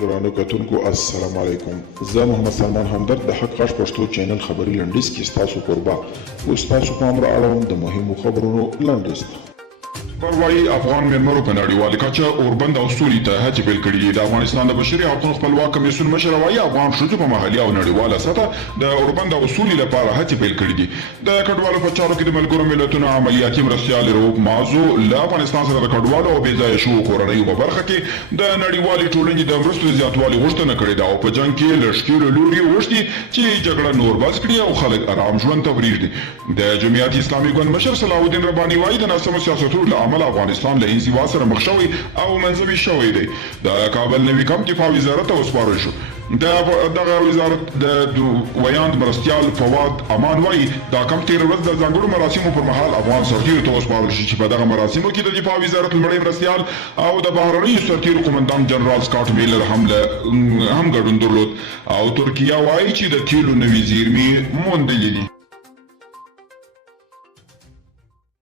درانه کتونکو السلام علیکم. زه محمد سلمان همدرد د حق غږ پښتو چینل خبري لنډیز کې ستاسو کوربه اوس تاسو پام را اړوم د مهمو خبرونو لنډیز ته. پروايي افغان میرمنو په نړیواله کچه اوربند او سولې ته هڅې پیل کړي دي. د افغانستان د بشري حقوقو خپلواک کمیسیون مشر وايي افغان ښځو په محلي او نړیواله سطحه د اوربند او سولې لپاره هڅې پیل کړي دي. د کډوالو په چارو کې د ملګرو ملتونو عملیاتي مرستیال روپ مازو له افغانستان سره د کډوالو او بې ځایه شوو کورنیو په برخه کې د نړیوالې ټولنې د مرستو د زیاتوالي غوښتنه کړې ده او په جنګ کې له ښکېلو لوري غوښتي چې جګړه نور بس کړي او خلک ارام ژوند ته پرېږدي. د جمعیت اسلامي ګوند مشر صلاح الدین رباني وايي د ناسمو سیاستونو له امله افغانستان له انزوا سره مخ شوی او منځوي شوی دی. د کابل نوي کمپ دفاع وزارت ته وسپارل شو. دغه وزارت د ویاند مرستیال فواد امان وايي دا کمپ تیر ورځ د ځانګړو مراسمو پر مهال افغان سرتیرو ته وسپارل شي چې په دغه مراسمو کې د دفاع وزارت لومړی مرستیال او د بهرنیو سرتیرو قومندان جنرال سکاټ میلر هم ګډون درلود او ترکیه وايي چې د تیلو نوي زیرمې موندلې دي.